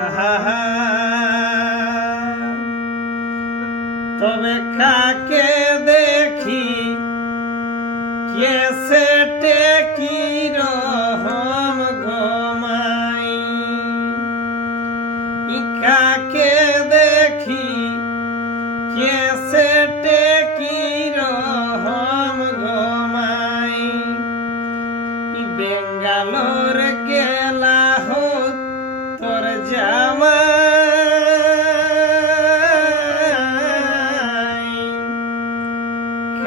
আহা তবে কাকে দেখি কেসেটে কি রহম ঘুমাই কাকে দেখি কেসেটে কি রহম ঘুমাই বেঙ্গালোর গেলা হো তোর জামাই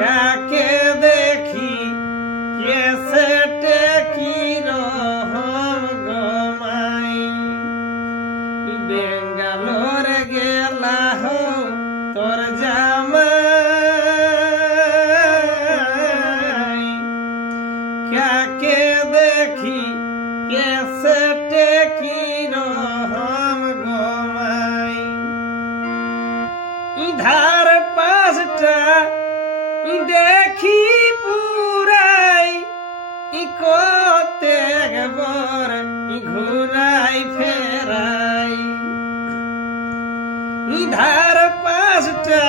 কাকে দেখি কেসেটে কি রহম ঘুমাই বেঙ্গালোর গেলা হো তোর জামাই কাকে দেখি কেসেটে কি রহম ঘুমাই ধার পাঁচটা দেখি পুরাই কতেক বর ঘুরাই ফেরাই ধার পাঁচটা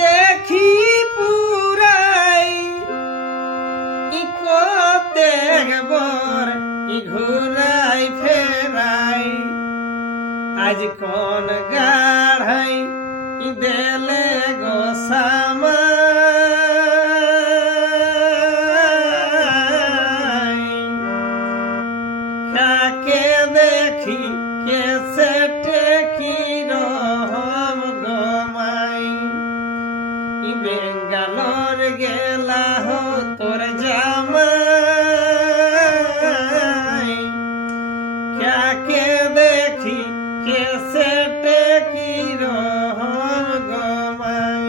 দেখি পুরাই কতেক বর ঘুরাই ফেরাই আজ কোন গাড়াই দেলে গোসামাই কাকে দেখি কেসেটে কি রহম ঘুমাই বেঙ্গালোর গেলা হো তোর জামাই কাকে দেখি কেসেটে কি রহম ঘুমাই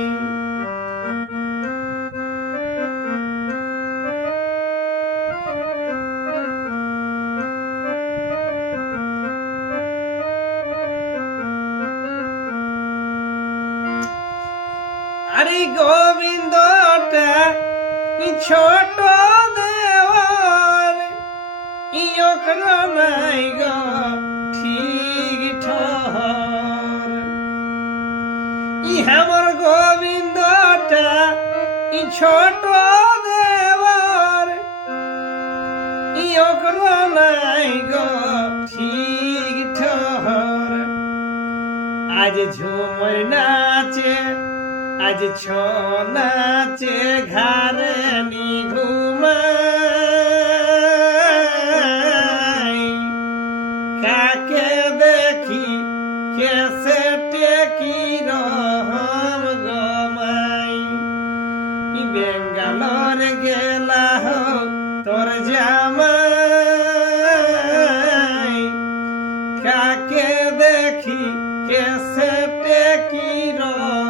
আরে গোবিন্দটা ছোট দেওয়ার ইয়কর নাই গো ঠিক ঠহর আমার গোবিন্দটা ছোট দেওয়ার ইয়কর নাই গো ঠিক ঠহর আজ ঝুমর নাচে আজ ছো নাচে ঘরে নি ঘুমাই কাকে দেখি কেসেটে কি রহম ঘুমাই বেঙ্গালোর গেলা হো তোর জামাই কাকে দেখি কেসেটে কি রহম